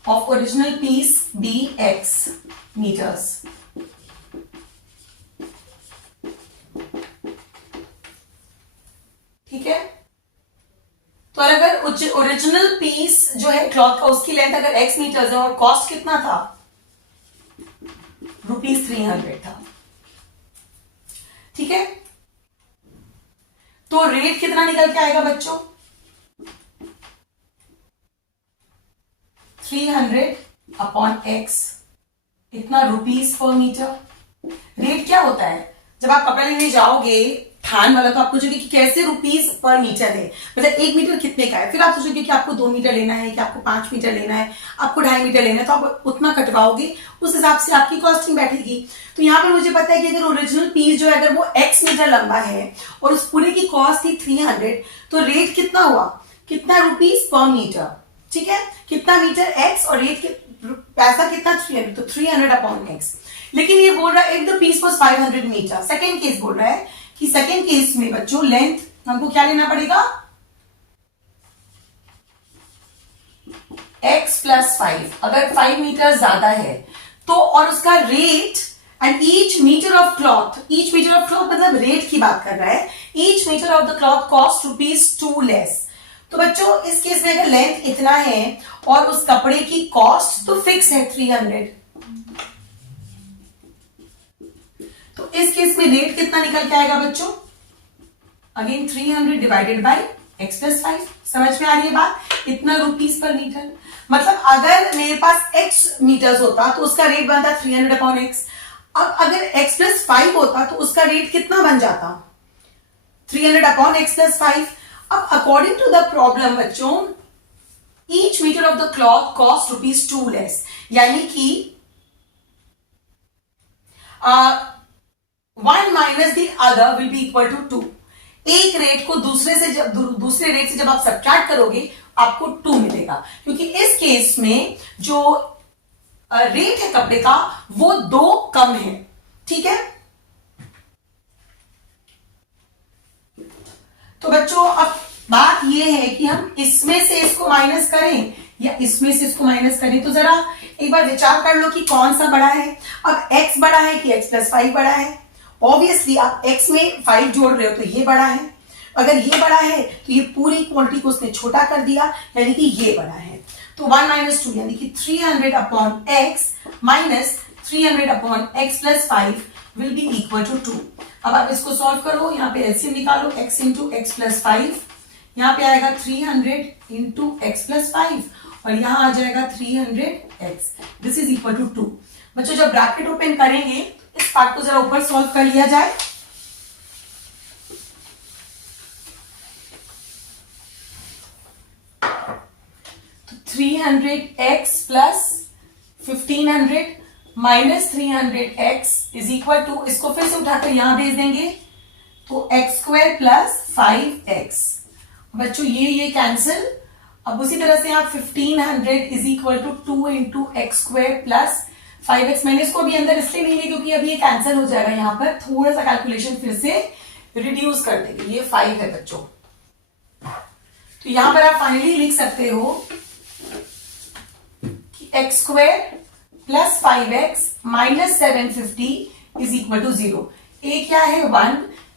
of original piece be x meters। ठीक है, तो ओरिजिनल पीस जो है क्लॉथ का उसकी लेंथ अगर x मीटर्स है और कॉस्ट कितना था, ₹300 था, ठीक है। तो रेट कितना निकल के आएगा बच्चों, 300/x, इतना रुपीस पर मीटर। रेट क्या होता है, जब आप कपड़ा लेने जाओगे थान वाला तो आप पूछोगे कि कैसे रुपीस पर मीटर है, मतलब 1 मीटर कितने का है, फिर आप सोचोगे कि आपको 2 मीटर लेना है, कि आपको 5 मीटर लेना है, आपको 2.5 मीटर लेना है, तो आप उतना कटवाओगे, उस हिसाब से आपकी कॉस्टिंग बैठेगी। तो यहाँ पे मुझे पता है कि अगर ओरिजिनल पीस जो है अगर वो x मीटर लंबा है और उस पूरे की कॉस्ट थी 300, तो रेट कितना हुआ, कितना रुपीस पर मीटर, ठीक है, कितना मीटर x और रेट पैसा कितना 300, तो 300/x। लेकिन ये बोल रहा है if the piece was 500 metre. Second case बोल रहा है कि सेकेंड केस में बच्चों लेंथ हमको क्या लेना पड़ेगा, x + 5, अगर 5 मीटर ज्यादा है तो, और उसका rate and each metre of cloth मतलब रेट की बात कर रहा है, each metre of the cloth cost ₹2 less. तो बच्चों इस केस में अगर लेंथ इतना है और उस कपड़े की कॉस्ट तो फिक्स है 300, तो इस केस में रेट कितना निकल के आएगा बच्चों, अगेन 300 डिवाइडेड बाय x + 5। समझ में आ रही है बात, इतना रुपीस पर मीटर। मतलब अगर मेरे पास x मीटर्स होता तो उसका रेट बनता 300/x। अब अगर x + 5 होता तो उसका रेट कितना बन जाता, 300/x + 5। अब अकॉर्डिंग टू द प्रॉब्लम बच्चों, each metre of the cloth cost ₹2 less, यानी कि 1 minus the other will be equal to 2। एक रेट को दूसरे रेट से जब आप सब्ट्रैक्ट करोगे आपको 2 मिलेगा, क्योंकि इस केस में जो रेट है कपड़े का वो 2 कम है, ठीक है। तो बच्चों अब बात ये है कि हम इसमें से इसको माइनस करें या इसमें से इसको माइनस करें, तो जरा एक बार विचार कर लो कि कौन सा बड़ा है। अब x बड़ा है कि x + 5 बड़ा है, ऑब्वियसली आप x में 5 जोड़ रहे हो तो ये बड़ा है, अगर ये बड़ा है तो ये पूरी क्वांटिटी को उसने छोटा कर दिया, यानी कि ये बड़ा है। तो 1 - 2 यानी कि 300/x minus 300/x + 5 will be equal to 2। अब आप इसको सॉल्व करो, यहाँ पे एलसीएम निकालो, x × x + 5, यहाँ पे आएगा 300 × x + 5 और यहाँ आ जाएगा 300x, this is equal to 2। बच्चों जब ब्रैकेट ओपन करेंगे तो इस पार्ट को जरा ऊपर सॉल्व कर लिया जाए। तो 300x + 1500 minus 300x is equal to, इसको फिर से उठाकर यहां भेज देंगे तो x² + 5x। बच्चों ये कैंसिल। अब उसी तरह से आप 1500 is equal to 2 × x² + 5x। मैंने इसको अभी अंदर इसलिए नहीं लिया क्योंकि अभी ये कैंसिल हो जाएगा, यहां पर थोड़ा सा कैलकुलेशन फिर से रिड्यूस कर देंगे। ये 5 है बच्चों, तो यहां पर आप फाइनली लिख सकते हो कि x² + 5x minus 750 is equal to 0। A क्या है 1,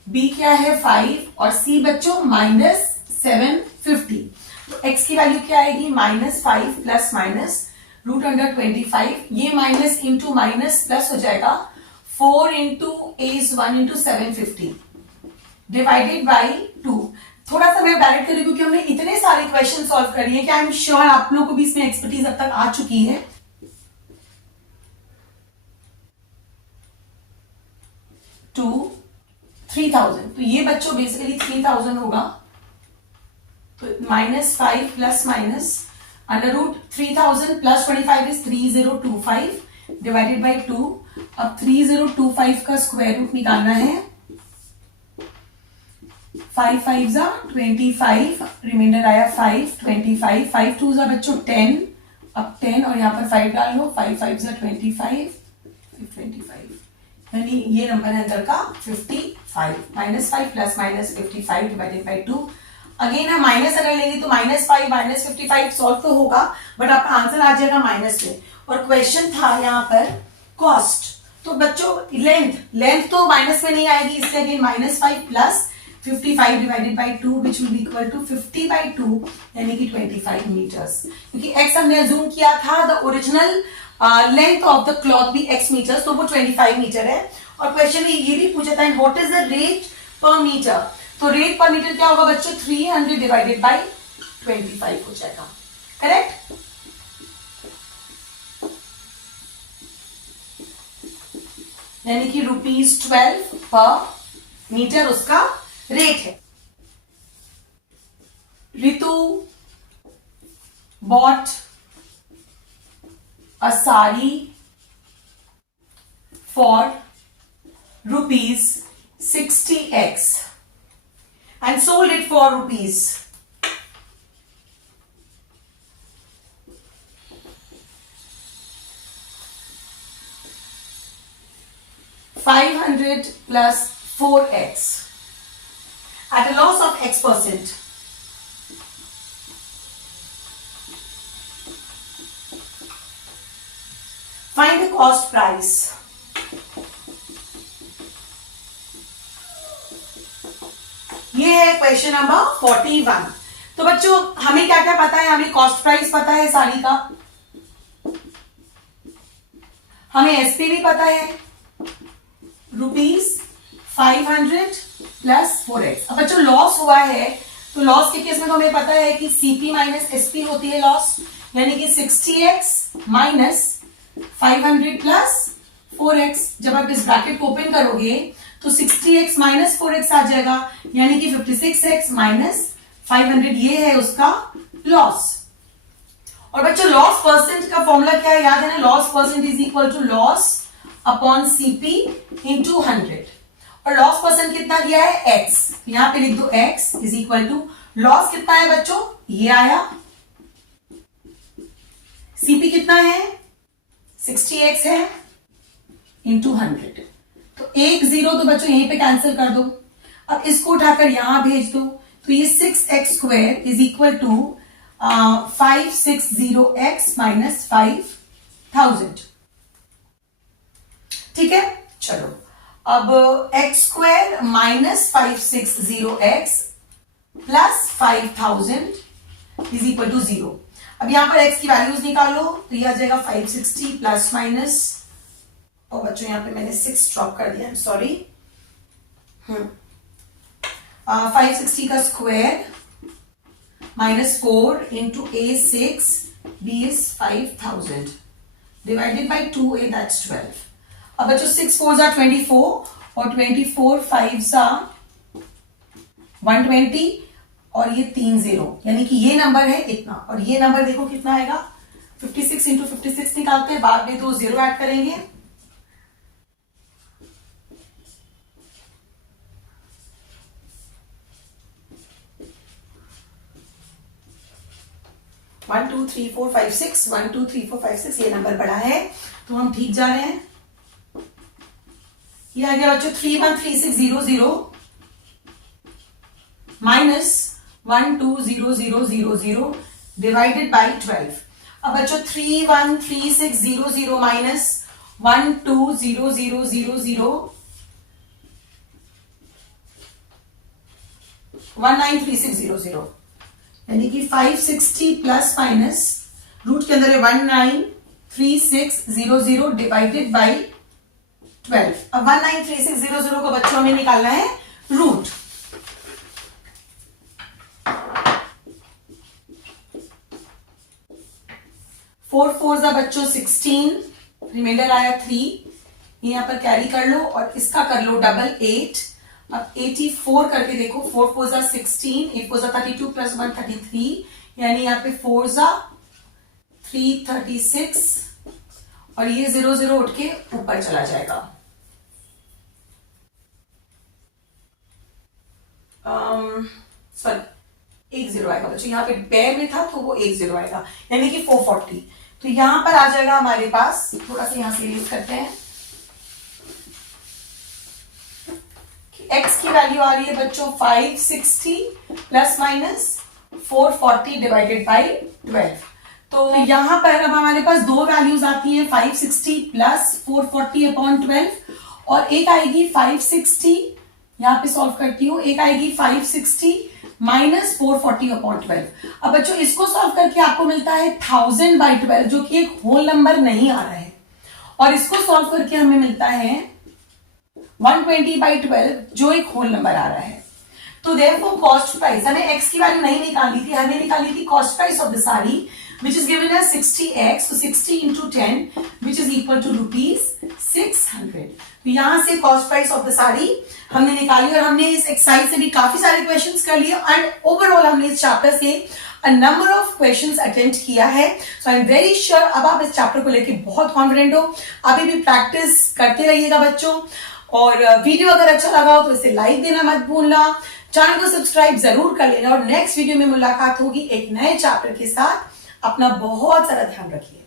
बी क्या है 5 और सी बच्चों -750। तो x की वैल्यू क्या आएगी -5 प्लस माइनस √25। ये माइनस इंटू माइनस प्लस हो जाएगा 4 × a is 1 × 750 डिवाइडेड बाई 2। थोड़ा सा मैं डायरेक्ट करूँ क्योंकि हमने इतने सारे क्वेश्चन सॉल्व कर लिए कि आई एम श्योर आप लोगों को भी इसमें एक्सपर्टीज अब तक आ चुकी है। 3000, तो ये बच्चों बेसिकली 3000 होगा। तो -5 plus minus √3000 + 25 is 3025 divided by 2। अब 3025 का स्क्वायर रूट निकालना है। 5 5 25, रिमाइंडर आया 5 25, 5 2 बच्चों 10, अब 10 और यहाँ पर 5 डाल लो, 5 5 25 25, यानी ये नंबर है अंदर का 55। -5 plus minus 55 divided by 2। Again हम माइनस अगर लेंगे तो -5 -55 सॉल्व तो होगा बट आपका आंसर आ जाएगा माइनस में। और क्वेश्चन था यहाँ पर कॉस्ट, तो बच्चों लेंथ तो माइनस में नहीं आएगी, इसलिए again -5 plus 55 divided by 2 which will be equal to 50 by 2 यानी कि 25 मीटर्स, क्योंकि x हमने अज्यूम किया था the original length of the cloth भी x मीटर्स, तो वो 25 मीटर है। और क्वेश्चन में ये भी पूछा था what is the rate per metre, तो रेट पर मीटर क्या होगा बच्चों 300 डिवाइडेड बाई 25 हो जाएगा, करेक्ट। यानी कि ₹12 पर मीटर उसका रेट है। Ritu bought a sari for ₹60x and sold it for ₹500 plus 4x at a loss of X%. Find the cost price. ये है क्वेश्चन नंबर 41। तो बच्चों हमें क्या क्या पता है, हमें कॉस्ट प्राइस पता है साड़ी का, हमें एसपी भी पता है ₹500 प्लस 4x। अब बच्चों लॉस हुआ है तो लॉस के केस में तो हमें पता है कि सीपी माइनस एसपी होती है लॉस, यानी कि 60x माइनस 500 प्लस 4x। जब आप इस ब्रैकेट को ओपन करोगे तो 60x माइनस 4x आ जाएगा, यानी कि 56x माइनस 500, ये है उसका लॉस। और बच्चों लॉस परसेंट का फॉर्मूला क्या है, याद है ना, loss percent is equal to loss upon CP into 100। और लॉस परसेंट कितना दिया है x, यहां पे लिख दो x is equal to loss कितना है बच्चों, ये आया, सीपी कितना है 60x है इंटू 100, तो 1 0 तो बच्चों यहीं पे कैंसिल कर दो। अब इसको उठाकर यहां भेज दो, तो ये 6x square is equal to 560x minus 5000, ठीक है। चलो अब x square minus 560x plus 5000 is equal to 0। अब यहां पर x की वैल्यूज निकालो, तो ये आ जाएगा 560 प्लस माइनस, और बच्चों यहां पे मैंने 6 ड्रॉप कर दिया, सॉरी, 560 का square minus 4 into A6 B is 5000 divided by 2A that's 12। अब बच्चों 6 4s are 24 और 24 5s are 120 और ये 3 0, यानी कि ये नंबर है इतना, और ये नंबर देखो कितना आएगा 56 इंटू 56 निकालते हैं, बाद में 2 0 ऐड करेंगे, 1 2 3 4 5 6 1 2 3 4 5 6 ये नंबर बड़ा है तो हम ठीक जा रहे हैं। ये आ गया बच्चों 313600 माइनस 120000 डिवाइडेड बाई 12। अब बच्चों 313600 माइनस 120000 193600, यानी कि 560 प्लस माइनस रूट के अंदर है 193600 डिवाइडेड बाई 12। अब 193600 को बच्चों में निकालना है रूट। फोर फोर जा बच्चों 16, रिमाइंडर आया 3, यहां पर कैरी कर लो और इसका कर लो डबल 8। अब 84 करके देखो, 4 4 जा 16, 8 4 जा 32 प्लस 1 33, यानी यहाँ पे 4 जा 336 और ये 0 0 उठ के ऊपर चला जाएगा। सॉरी 1 0 आएगा बच्चों, यहाँ पे पेयर में था तो वो 1 0 आएगा, यानी कि 440। तो यहां पर आ जाएगा हमारे पास, थोड़ा सा यहां से यूज करते हैं, x की वैल्यू आ रही है बच्चों 560 प्लस माइनस 440 डिवाइडेड बाई 12। तो यहां पर अब हमारे पास दो वैल्यूज आती हैं, 560 प्लस 440 अपॉन 12 और एक आएगी 560 यहाँ पे सॉल्व करती हूँ, एक आएगी 560 माइनस 440 अपॉन 12। अब बच्चों इसको सॉल्व करके आपको मिलता है 1000/12 जो कि एक होल नंबर नहीं आ रहा है, और इसको सॉल्व करके हमें मिलता है 120/12 जो एक होल नंबर आ रहा है। तो देयरफॉर कॉस्ट प्राइस, हमें एक्स की वैल्यू नहीं निकाली थी, हमें निकाली थी cost price of the sari which is given as 60x, so 60 into 10 which is equal to ₹600। तो यहां से cost price of the sari हमने निकाली, और हमने इस एक्सरसाइज से भी काफी सारे क्वेश्चंस कर लिए, एंड ओवरऑल हमने इस चैप्टर से a number of questions attempt किया है। सो आई एम वेरी श्योर अब आप इस चैप्टर को लेके बहुत कॉन्फिडेंट हो। अभी भी प्रैक्टिस करते रहिएगा बच्चों, और वीडियो अगर अच्छा लगा हो तो इसे लाइक देना मत भूलना, चैनल को सब्सक्राइब जरूर कर लेना, और नेक्स्ट वीडियो में मुलाकात होगी एक नए चैप्टर के साथ। अपना बहुत सारा ध्यान रखिए।